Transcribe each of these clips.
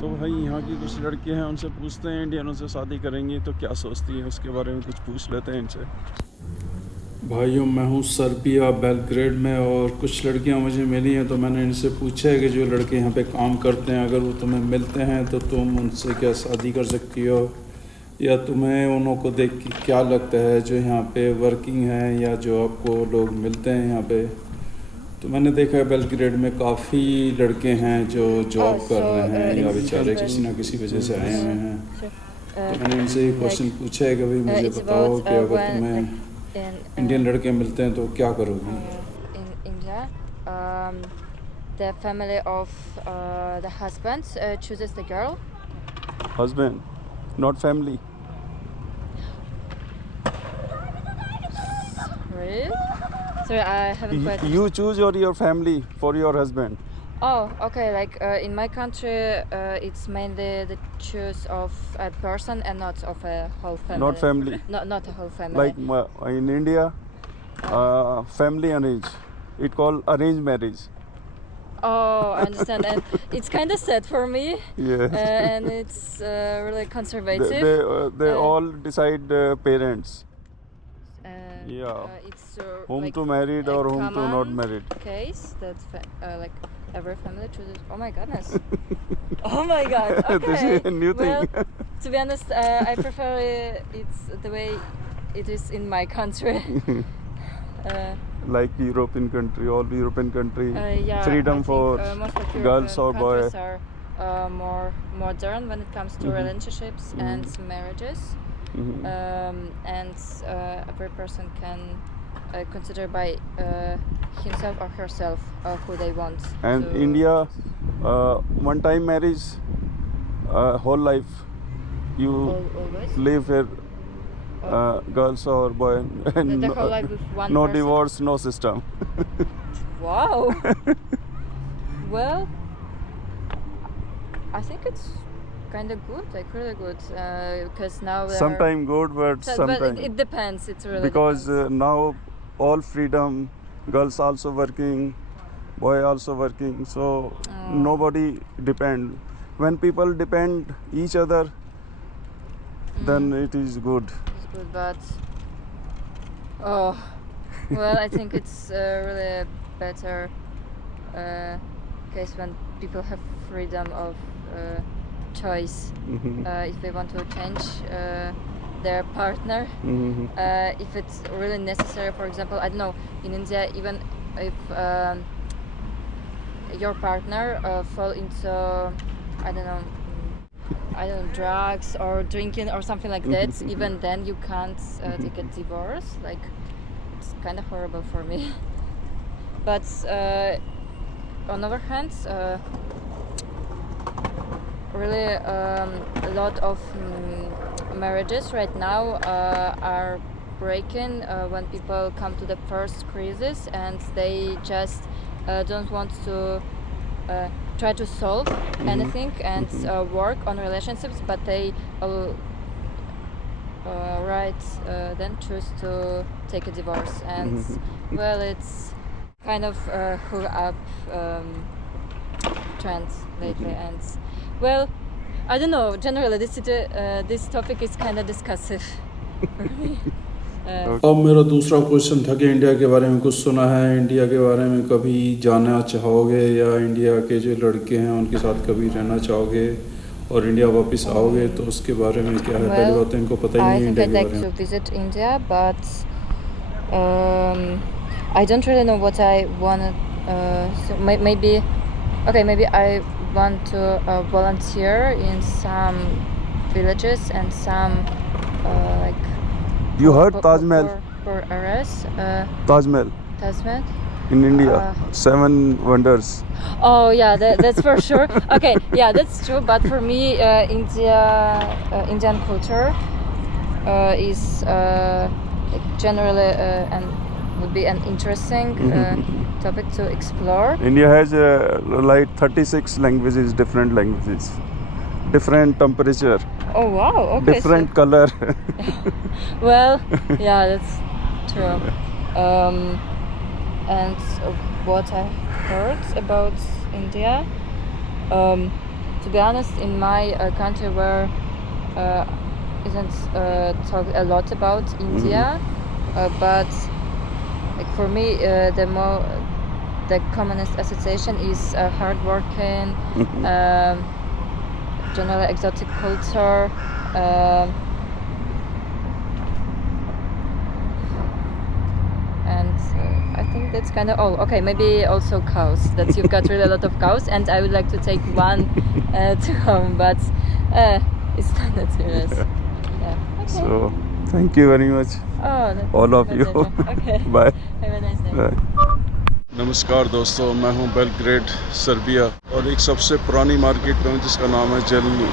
तो भाई यहाँ की कुछ लड़कियां हैं, उनसे पूछते हैं इंडियनों से शादी करेंगी तो क्या सोचती हैं, उसके बारे में कुछ पूछ लेते हैं इनसे। भाइयों, मैं हूँ सर्बिया बेलग्रेड में और कुछ लड़कियाँ मुझे मिली हैं, तो मैंने इनसे पूछा है कि जो लड़के यहाँ पे काम करते हैं अगर वो तुम्हें मिलते हैं तो तुम उनसे क्या शादी कर सकती हो, या तुम्हें उन्हों को देख के क्या लगता है जो यहाँ पे वर्किंग है या जो आपको लोग मिलते हैं यहाँ पे। तो मैंने देखा है बेलग्रेड में काफ़ी लड़के हैं जो जॉब कर रहे हैं या बेचारे किसी ना किसी वजह से आए हुए हैं। तो मैंने इनसे एक क्वेश्चन पूछा है कि भाई मुझे बताओ कि अगर तुम्हें इंडियन लड़के मिलते हैं तो क्या करोगी। In India, the family of the husband chooses the girl. Husband, not family. Really? Sorry, I haven't quite. You choose your family for your husband. Oh, okay. Like in my country, it's mainly the choice of a person and not of a whole family. Not family. Not a whole family. Like in India, family arrange. It called arranged marriage. Oh, I understand, and it's kind of sad for me. Yeah. And it's really conservative. They all decide parents. Yeah. It's Whom like to married or whom to not common married. case that like every family chooses. Oh my goodness. Oh my god. Okay. This is a new thing. Well, to be honest, I prefer it's the way it is in my country. Like European country, all European country, Yeah, freedom I for think, most of girls or European boys. countries are more modern when it comes to relationships and marriages. And every person can consider by himself or herself who they want. And India, one time marriage, whole life, you Always. live here, girls or boy, and The whole life with one no person? divorce, no system. Wow. Well, I think it's kind of good, like really good, because now there Sometime good, but but sometimes it depends. It's really because depends. now all freedom, girls also working, boy also working, so nobody depend. When people depend each other, then it is good. It's good, but oh, well, I think it's really a better case when people have freedom of choice. If they want to change their partner, if it's really necessary. For example, I don't know, in India, even if your partner fall into I don't know, drugs or drinking or something like that, even then you can't take a divorce. Like, it's kind of horrible for me. But on the other hand, really a lot of marriages right now are breaking when people come to the first crisis and they just don't want to try to solve anything and work on relationships, but they then choose to take a divorce. And well, it's kind of hook up trend lately. And well, I don't know, generally this topic is kind of discussive for me. अब मेरा दूसरा question था कि India के बारे में कुछ सुना है, इंडिया के बारे में कभी जानना चाहोगे या इंडिया के जो लड़के हैं उनके साथ कभी रहना चाहोगे और इंडिया वापस आओगे, तो उसके बारे में क्या है। पहली बात तो इनको पता ही नहीं इंडिया के बारे में। I think I'd like to visit India, but I don't really know what I want. So maybe I want to volunteer in some villages and some like. You heard Taj Mahal? For arrest. Taj Mahal. Taj Mahal. In India, 7 wonders. Oh yeah, that's for sure. Okay, yeah, that's true. But for me, Indian culture is generally and would be an interesting topic to explore. India has like 36 languages, different languages, different temperature. Oh wow! Okay. Different color. Well, yeah, that's true. and what I heard about India. To be honest, in my country where isn't talk a lot about India, but like for me, the commonest association is hardworking, generally exotic culture. And I think that's kind of all. Okay, maybe also cows. That you've got really a lot of cows, and I would like to take one to home, but it's not that serious. Yeah. Okay. So, thank you very much. Oh, that's All of my you. pleasure. Okay. Bye. Have a nice day. Bye. नमस्कार दोस्तों, मैं हूं Belgrade Serbia और एक सबसे पुरानी market में हूं जिसका नाम है जेलनी।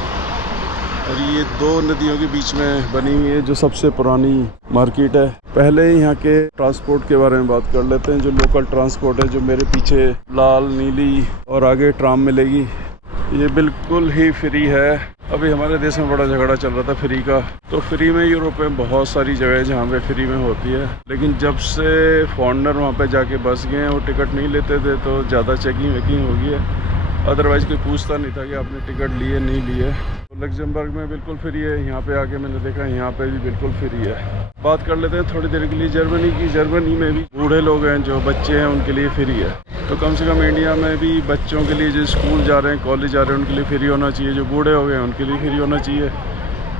और ये दो नदियों के बीच में बनी हुई है जो सबसे पुरानी मार्केट है। पहले यहाँ के ट्रांसपोर्ट के बारे में बात कर लेते हैं। जो लोकल ट्रांसपोर्ट है, जो मेरे पीछे लाल नीली और आगे ट्राम मिलेगी, ये बिल्कुल ही फ्री है। अभी हमारे देश में बड़ा झगड़ा चल रहा था फ्री का, तो फ्री में यूरोप में बहुत सारी जगह है जहाँ पे फ्री में होती है, लेकिन जब से फॉरेनर वहाँ पे जाके बस गए हैं, वो टिकट नहीं लेते थे तो ज़्यादा चेकिंग वेकिंग हो गई है। अदरवाइज़ कोई पूछता नहीं था कि आपने टिकट लिए नहीं लिए। तो लग्जमबर्ग में बिल्कुल फ्री है। यहाँ पे आके मैंने देखा यहाँ पे भी बिल्कुल फ्री है। बात कर लेते हैं थोड़ी देर के लिए जर्मनी की। जर्मनी में भी बूढ़े लोग हैं, जो बच्चे हैं, उनके लिए फ्री है। तो कम से कम इंडिया में भी बच्चों के लिए जो स्कूल जा रहे हैं, कॉलेज जा रहे हैं, उनके लिए फ्री होना चाहिए। जो बूढ़े हो गए हैं उनके लिए फ्री होना चाहिए,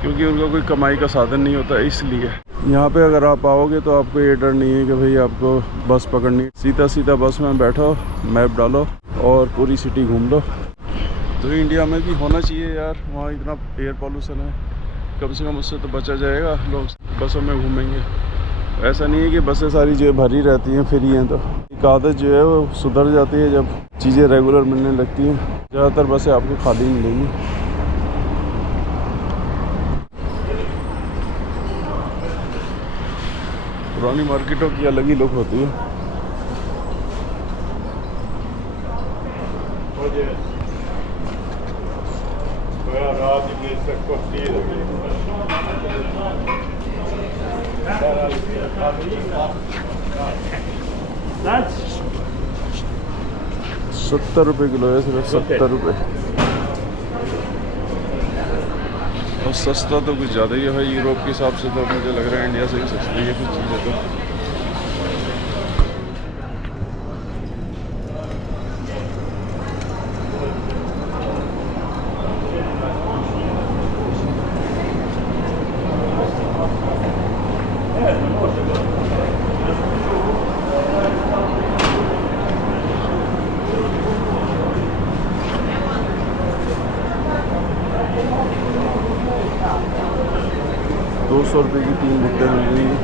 क्योंकि उनका कोई कमाई का साधन नहीं होता। इसलिए यहाँ पे अगर आप आओगे तो आपको ये डर नहीं है कि भाई आपको बस पकड़नी। सीधा सीधा बस में बैठो, मैप डालो और पूरी सिटी घूम लो। तो इंडिया में भी होना चाहिए यार, वहाँ इतना एयर पॉल्यूशन है, कम से कम उससे तो बचा जाएगा। लोग बसों में घूमेंगे। ऐसा नहीं है कि बसें सारी जो है भरी रहती हैं, फ्री हैं। तो एक आदत जो है वो सुधर जाती है जब चीज़ें रेगुलर मिलने लगती हैं। ज़्यादातर बसें आपको खाली मिलेंगी। पुरानी मार्केटों की अलग ही लुक होती है। ₹70 किलो है, सिर्फ 70 रुपये। और सस्ता तो कुछ ज़्यादा ही है भाई। यूरोप के हिसाब से तो मुझे लग रहा है इंडिया से भी सस्ती है कुछ चीज़ें तो। ₹200 की 3 भुट्टे मिल रही हैं।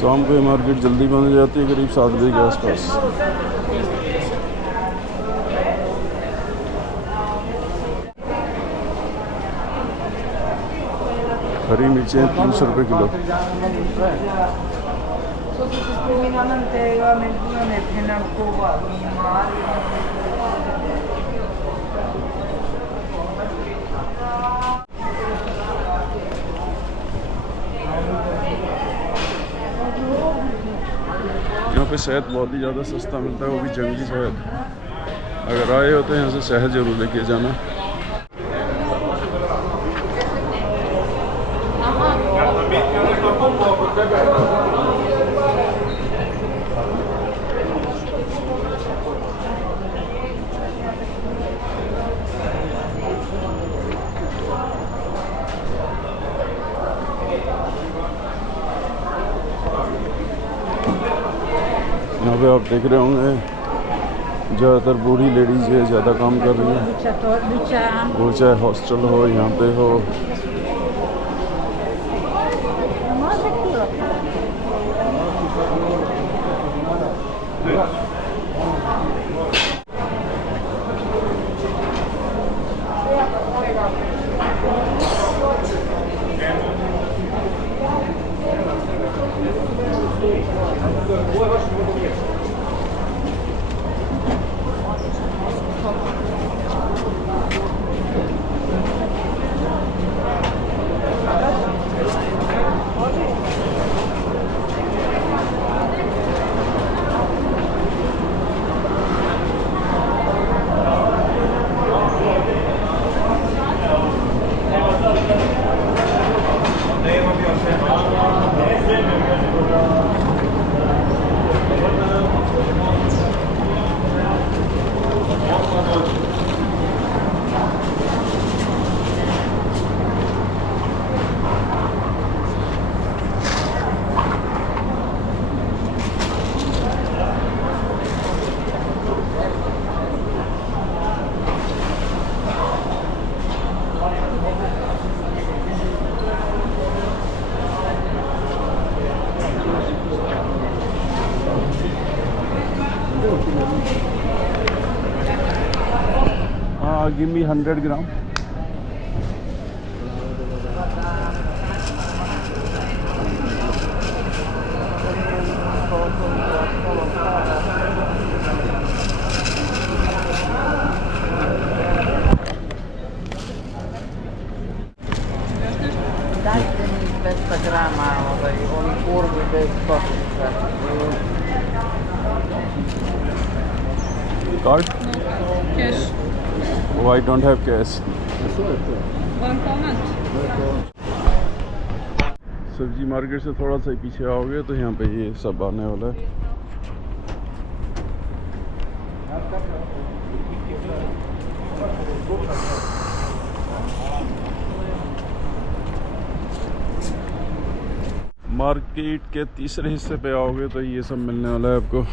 शाम को ये मार्केट जल्दी बंद हो जाती है, करीब 7 बजे के आसपास। हरी मिर्चें 300 रुपये किलो। यहाँ पे शहद बहुत ही ज़्यादा सस्ता मिलता है, वो भी जंगली शहद। अगर आए हो तो यहाँ से शहद ज़रूर लेके जाना। यहाँ पे आप देख रहे होंगे ज़्यादातर बूढ़ी लेडीज़ है ज़्यादा काम कर रही हैं। वो चाहे हॉस्टल हो, यहाँ पे हो। give me 100 gram. Dajte mi 200 grama ovih urbi bez košnice. Card? Cash. Oh, I don't have cash. One comment. सब्जी मार्केट से थोड़ा सा पीछे आओगे तो यहाँ पे ये सब आने वाला है। मार्केट के तीसरे हिस्से पे आओगे तो ये सब मिलने वाला है आपको,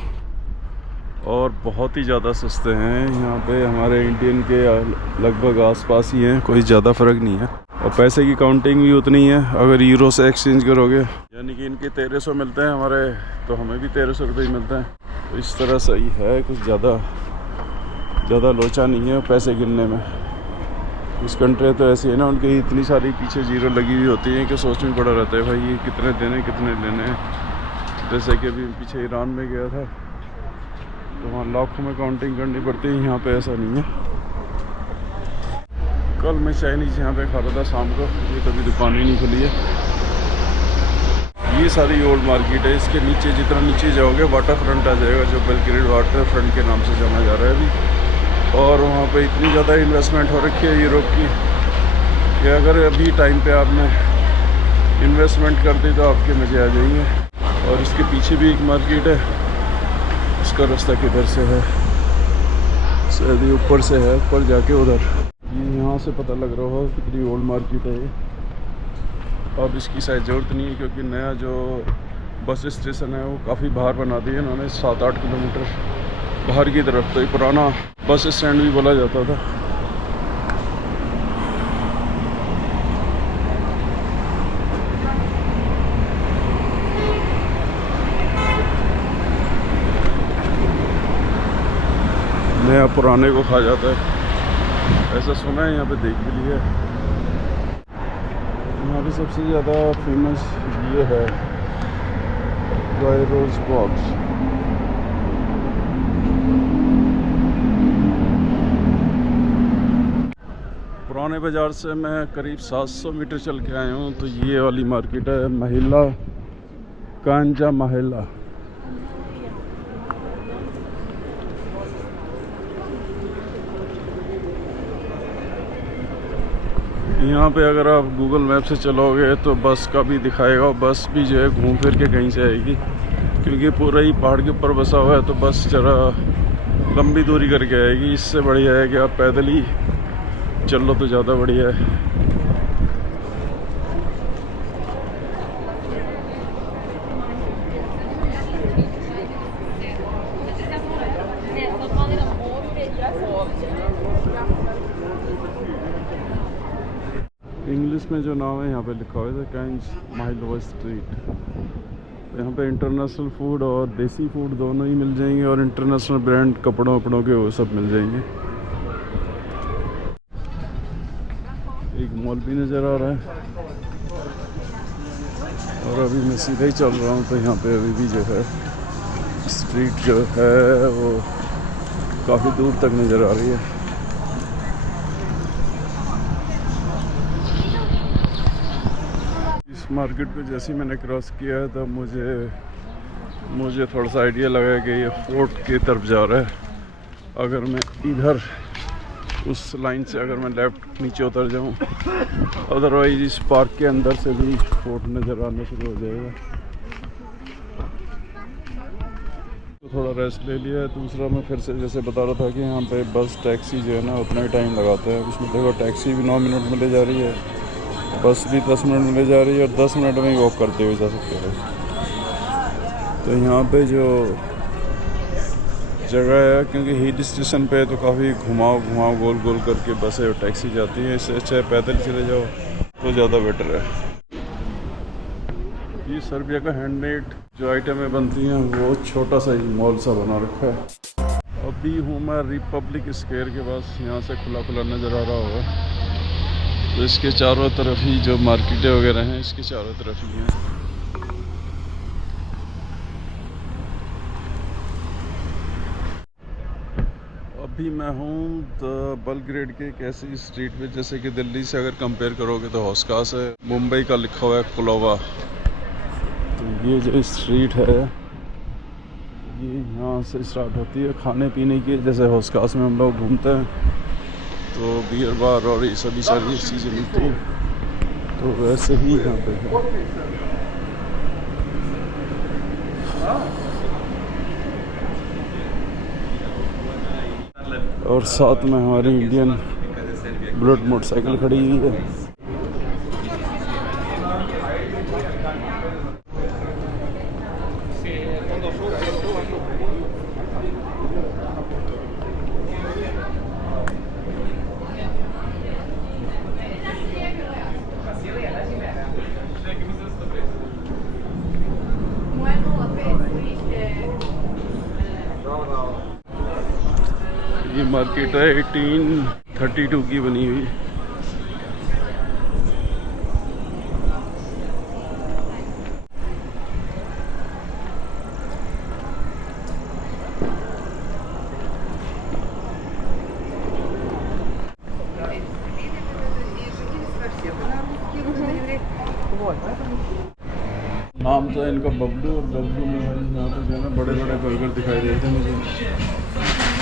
और बहुत ही ज़्यादा सस्ते हैं यहाँ पे। हमारे इंडियन के लगभग आसपास ही हैं, कोई ज़्यादा फ़र्क नहीं है। और पैसे की काउंटिंग भी उतनी है। अगर यूरो से एक्सचेंज करोगे, यानी कि इनके 1300 मिलते हैं हमारे, तो हमें भी 1300 रुपये ही मिलते हैं। तो इस तरह सही है, कुछ ज़्यादा लोचा नहीं है पैसे गिनने में। इस कंट्री तो ऐसी है ना, उनकी इतनी सारी पीछे जीरो लगी हुई होती हैं कि सोच में पड़ा रहता है भाई ये कितने देने कितने लेने हैं। जैसे कि अभी पीछे ईरान में गया था तो वहाँ लाखों में काउंटिंग करनी पड़ती है, यहाँ पे ऐसा नहीं है। कल मैं चाइनीज़ यहाँ पे खा रहा था शाम को, ये कभी दुकान ही नहीं खुली है। ये सारी ओल्ड मार्केट है। इसके नीचे जितना नीचे जाओगे वाटर फ्रंट आ जाएगा, जो बेलग्रेड वाटर फ्रंट के नाम से जाना जा रहा है अभी। और वहाँ पे इतनी ज़्यादा इन्वेस्टमेंट हो रखी है यूरोप की कि अगर अभी टाइम पे आपने इन्वेस्टमेंट कर दी तो आपके मज़े आ जाएंगे। और इसके पीछे भी एक मार्केट है, उसका रास्ता किधर से है, शायद ऊपर से है, ऊपर जाके उधर। ये यहाँ से पता लग रहा होगा कितनी ओल्ड मार्केट है ये। अब इसकी शायद ज़रूरत नहीं है क्योंकि नया जो बस स्टेशन है वो काफ़ी बाहर बना दिया इन्होंने, 7-8 किलोमीटर बाहर की तरफ। तो ये पुराना बस स्टैंड भी बोला जाता था। नया पुराने को खा जाता है, ऐसा सुना है। यहाँ पे देख भी लिया। यहाँ पे सबसे ज़्यादा फेमस ये है रोज बॉक्स। पुराने बाज़ार से मैं करीब 700 मीटर चल के आया हूँ। तो ये वाली मार्केट है महिला कांजा महिला। यहाँ पे अगर आप गूगल मैप से चलोगे तो बस का भी दिखाएगा, बस भी जो है घूम फिर के कहीं से आएगी क्योंकि पूरा ही पहाड़ के ऊपर बसा हुआ है। तो बस जरा लंबी दूरी करके आएगी। इससे बढ़िया है कि आप पैदल ही चल लो तो ज़्यादा बढ़िया है। इंग्लिश में जो नाम है यहाँ पे लिखा हुआ है कांज महिला स्ट्रीट। तो यहाँ पे इंटरनेशनल फूड और देसी फूड दोनों ही मिल जाएंगे, और इंटरनेशनल ब्रांड कपड़ों वपड़ों के वो सब मिल जाएंगे। एक मॉल भी नज़र आ रहा है। और अभी मैं सीधे ही चल रहा हूँ तो यहाँ पे अभी भी जो है स्ट्रीट जो है वो काफ़ी दूर तक नज़र आ रही है। मार्केट पे जैसे ही मैंने क्रॉस किया है तो मुझे थोड़ा सा आइडिया लगा कि ये फोर्ट की तरफ जा रहा है। अगर मैं इधर उस लाइन से अगर मैं लेफ़्ट नीचे उतर जाऊं, अदरवाइज इस पार्क के अंदर से भी फोर्ट नज़र आना शुरू हो जाएगा। तो थोड़ा रेस्ट ले लिया है। दूसरा मैं फिर से जैसे बता रहा था कि यहाँ पे बस टैक्सी जो है ना उतना ही टाइम लगाता है। उसमें देखो टैक्सी भी 9 मिनट में ले जा रही है, बस भी 10 मिनट में ले जा रही है, और 10 मिनट में ही वॉक करते हुए जा सकते हो। तो यहाँ पे जो जगह है, क्योंकि हिल स्टेशन पे तो काफ़ी घुमाव गोल गोल करके बसें और टैक्सी जाती हैं, इससे अच्छा पैदल चले जाओ तो ज़्यादा बेटर है। ये सर्बिया का हैंडमेड जो आइटमें बनती हैं वो छोटा सा ही मॉल सा बना रखा है। अब अभी हूँ मैं रिपब्लिक स्क्वायर के पास। यहाँ से खुला खुला नज़र आ रहा होगा। तो इसके चारों तरफ ही जो मार्केटें वगैरह हैं इसके चारों तरफ ही हैं। अभी मैं हूँ बेलग्रेड के एक ऐसी स्ट्रीट पे, जैसे कि दिल्ली से अगर कंपेयर करोगे तो हौसखास है, मुंबई का लिखा हुआ है कोलोवा। तो ये जो स्ट्रीट है ये यहाँ से स्टार्ट होती है खाने पीने की। जैसे हौसखास में हम लोग घूमते हैं तो बियर बार और ये सभी सारी चीज़ें मिलती हैं, तो वैसे ही यहाँ पे है। और साथ में हमारी इंडियन बुलेट मोटरसाइकिल खड़ी हुई है। ये मार्केट है 1832 की बनी हुई। नाम तो है इनका बबलू, और बबलू में यहाँ पे जो है ना बड़े बड़े बर्गर दिखाई देते हैं मुझे।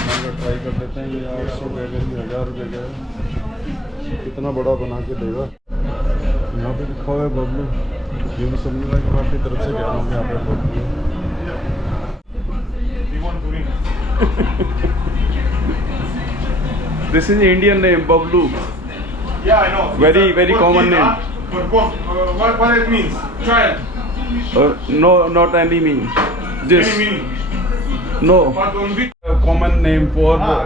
अगर ट्राई कर लेते हैं। ये 800 रुपये का, ये 1000 रुपये का है। कितना बड़ा बना के देगा। यहाँ पे लिखा हुआ है बबलू। ये मैं समझ रहा कि मैं अपनी तरफ से कह रहा हूँ यहाँ पे Bablu. This is Indian name Bablu. Yeah, I know. Very common name. What it means? Child. No, not any mean. This. Any meaning? No. But on bit. Common name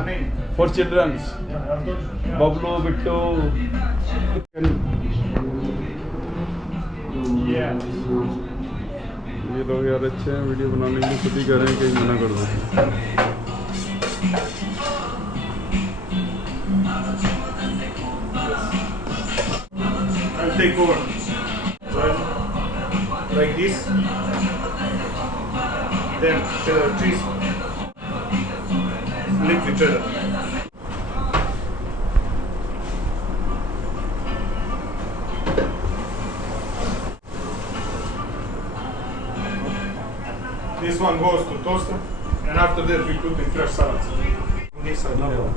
Name. for children. Bablu, Bittu. Yeah. ये लोग यार अच्छे हैं video बनाने के लिए, खुद ही कह रहे हैं कहीं मना कर दो। I'll take over. Right? Like this. Then cheddar cheese. Liquid cheddar. This one goes to toaster, and after that we put in fresh salads. On this side, now.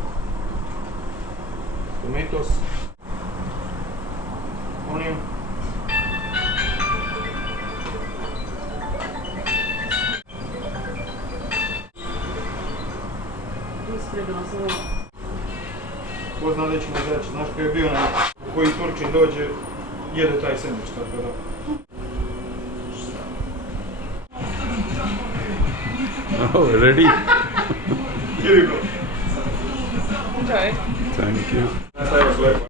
Tomatoes, onion. Ko zna da ćemo zaći, znaš kad je bio na koji Turčin dođe, jede taj sandvič, tako da. Oh, ready? Here you go. Enjoy. Thank you. That's how I was like.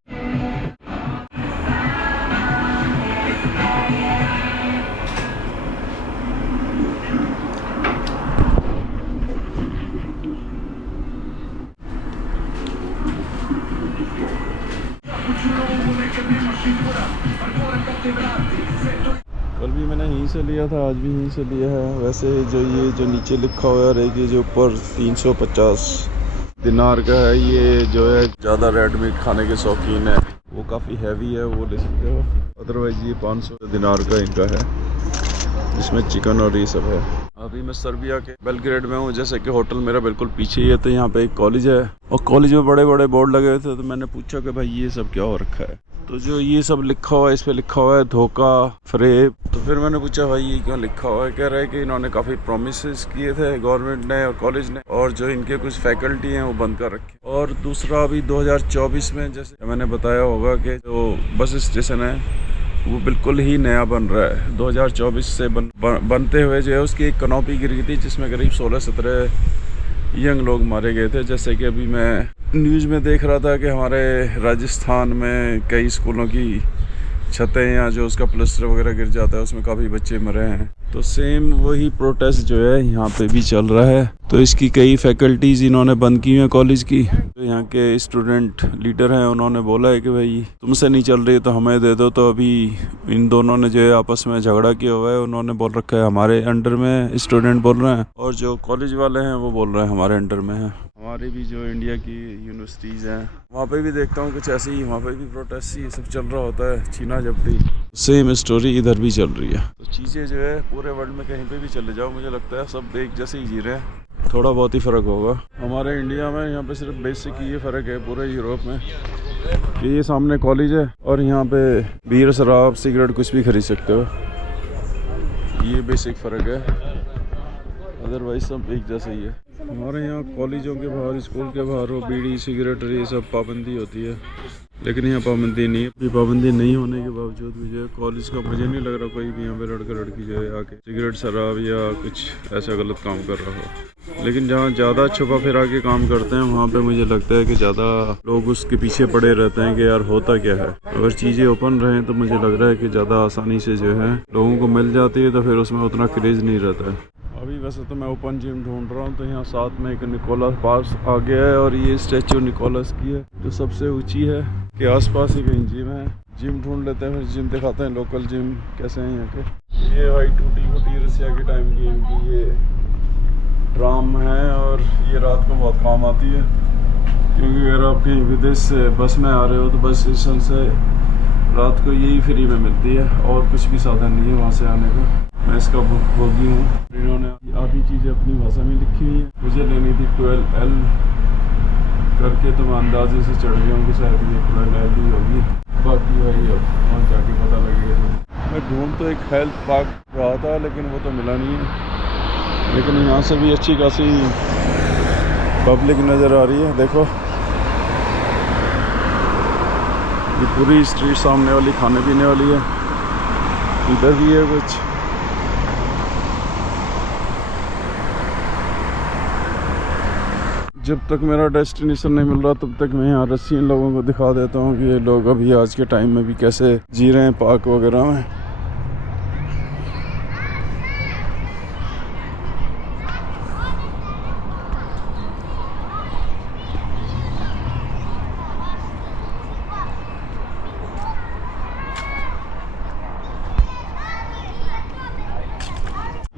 कल भी मैंने यहीं से लिया था, आज भी यहीं से लिया है। वैसे जो ये जो नीचे लिखा हुआ है कि जो ऊपर 350 दिनार का है, ये जो है ज़्यादा रेड मीट खाने के शौकीन है, वो काफ़ी हैवी है, वो ले सकते हो। अदरवाइज़ ये 500 दिनार का इनका है, जिसमें चिकन और ये सब है। अभी मैं सर्बिया के बेलग्रेड में हूँ। जैसे कि होटल मेरा बिल्कुल पीछे ही है, तो यहाँ पे एक कॉलेज है और कॉलेज में बड़े बड़े बोर्ड लगे हुए थे। तो मैंने पूछा कि भाई ये सब क्या हो रखा है। तो जो ये सब लिखा हुआ है, इस पे लिखा हुआ है धोखा फ्रेब। तो फिर मैंने पूछा भाई ये क्यों लिखा हुआ है। कह रहा है कि इन्होंने काफ़ी प्रोमिस किए थे गवर्नमेंट ने और कॉलेज ने, और जो इनके कुछ फैकल्टी हैं वो बंद कर रखे। और दूसरा अभी 2024 में, जैसे मैंने बताया होगा कि जो बस स्टेशन है वो बिल्कुल ही नया बन रहा है। 2024 से बनते हुए जो है उसकी एक कनॉपी गिर गई थी, जिसमें करीब 16-17 यंग लोग मारे गए थे। जैसे कि अभी मैं न्यूज़ में देख रहा था कि हमारे राजस्थान में कई स्कूलों की छतें या जो उसका प्लास्टर वगैरह गिर जाता है उसमें काफ़ी बच्चे मरे हैं। तो सेम वही प्रोटेस्ट जो है यहाँ पे भी चल रहा है। तो इसकी कई फैकल्टीज़ इन्होंने बंद की हैं कॉलेज की। तो यहाँ के स्टूडेंट लीडर हैं, उन्होंने बोला है कि भाई तुमसे नहीं चल रही तो हमें दे दो। तो अभी इन दोनों ने जो है आपस में झगड़ा किया हुआ है। उन्होंने बोल रखा है हमारे अंडर में स्टूडेंट बोल रहे हैं, और जो कॉलेज वाले हैं वो बोल रहे हैं हमारे अंडर में है। हमारी भी जो इंडिया की यूनिवर्सिटीज़ हैं वहाँ पे भी देखता हूँ कुछ ऐसे ही, वहाँ पे भी प्रोटेस्ट ये सब चल रहा होता है, छीना झपटी। सेम स्टोरी इधर भी चल रही है। तो चीज़ें जो है पूरे वर्ल्ड में कहीं पे भी चले जाओ, मुझे लगता है सब एक जैसे ही जी रहे हैं, थोड़ा बहुत ही फ़र्क होगा। हमारे इंडिया में यहाँ पे सिर्फ बेसिक ये फ़र्क है पूरे यूरोप में कि ये सामने कॉलेज है और यहाँ पे बीयर, शराब, सिगरेट कुछ भी खरीद सकते हो। ये बेसिक फ़र्क है, अदरवाइज सब एक जैसा ही है। हमारे यहाँ कॉलेजों के बाहर, स्कूल के बाहर वो बीड़ी, सिगरेट ये सब पाबंदी होती है, लेकिन यहाँ पाबंदी नहीं है। अभी पाबंदी नहीं होने के बावजूद भी जो है कॉलेज का मुझे नहीं लग रहा कोई भी यहाँ पे लड़का लड़की जो है आके सिगरेट, शराब या कुछ ऐसा गलत काम कर रहा हो। लेकिन जहाँ ज़्यादा छुपा फिरा के काम करते हैं वहाँ पे मुझे लगता है कि ज़्यादा लोग उसके पीछे पड़े रहते हैं कि यार होता क्या है। अगर चीज़ें ओपन रहें तो मुझे लग रहा है कि ज़्यादा आसानी से जो है लोगों को मिल जाती है, तो फिर उसमें उतना क्रेज़ नहीं रहता है। अभी वैसे तो मैं ओपन जिम ढूंढ रहा हूँ, तो यहाँ साथ में एक निकोलस पास आ गया है और ये स्टैचू निकोलस की है जो सबसे ऊंची है, के आसपास ही कहीं जिम है। जिम ढूंढ लेते हैं, फिर जिम दिखाते हैं लोकल जिम कैसे हैं यहाँ के। ये भाई टूटी फूटी रसिया के टाइम की इनकी ये ड्राम है और ये रात को बहुत काम आती है, क्योंकि अगर आप कहीं विदेश से बस में आ रहे हो तो बस स्टेशन से रात को यही फ्री में मिलती है और कुछ भी साधन नहीं है वहाँ से आने का। मैं इसका भोगी हूँ। इन्होंने आधी चीज़ें अपनी भाषा में लिखी हुई हैं। मुझे लेनी थी 12L करके, तो मैं अंदाजे से चढ़ गया हूँ कि शायद ये 12L ही होगी। बाकी भाई अब वहाँ जाके पता लगेगा। मैं ढूंढ तो एक हेल्थ पार्क रहा था लेकिन वो तो मिला नहीं है। लेकिन यहाँ से भी अच्छी खासी पब्लिक नज़र आ रही है। देखो ये पूरी स्ट्रीट सामने वाली खाने पीने वाली है, इधर भी है कुछ। जब तक मेरा डेस्टिनेशन नहीं मिल रहा तब तक मैं यहाँ रसियन लोगों को दिखा देता हूँ कि ये लोग अभी आज के टाइम में भी कैसे जी रहे हैं पार्क वगैरह में।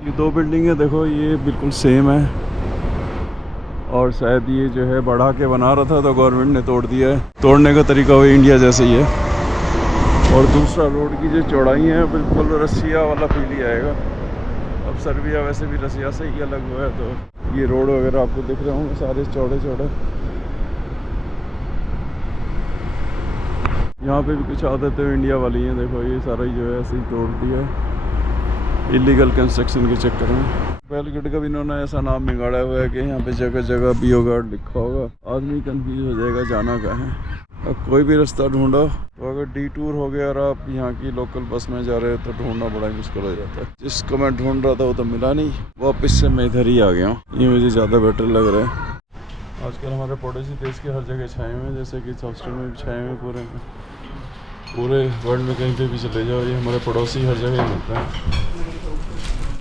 ये दो बिल्डिंगें देखो, ये बिल्कुल सेम है और शायद ये जो है बढ़ा के बना रहा था तो गवर्नमेंट ने तोड़ दिया है। तोड़ने का तरीका वो इंडिया जैसे ही है। और दूसरा रोड की जो चौड़ाई है बिल्कुल रसिया वाला फील ही आएगा। अब सर्बिया वैसे भी रसिया से ही अलग हुआ है, तो ये रोड वगैरह आपको दिख रहे होंगे सारे चौड़े चौड़े। यहाँ पे भी कुछ आदतें इंडिया वाली हैं। देखो ये सारा जो है ऐसे ही तोड़ दिया है इलीगल कंस्ट्रक्शन के चक्कर में। बेलगेट का भी इन्होंने ऐसा नाम बिगाड़ा हुआ है कि यहाँ पे जगह जगह बियोगार्ड लिखा होगा। आदमी कंफ्यूज हो जाएगा जाना कहाँ है। अब कोई भी रास्ता ढूंढो तो अगर डिटूर हो गया और आप यहाँ की लोकल बस में जा रहे हो तो ढूंढना बड़ा मुश्किल हो जाता है। जिसको मैं ढूंढ रहा था वो तो मिला नहीं, वापस से मैं इधर ही आ गया हूँ। ये मुझे ज़्यादा बेटर लग रहा है। आजकल हमारे पड़ोसी देश के हर जगह छाए हुए हैं, जैसे कि हॉस्टल में भी छाए हुए पूरे वर्ल्ड में कहीं पे भी चले जाओ, ये हमारे पड़ोसी हर जगह मिलते हैं।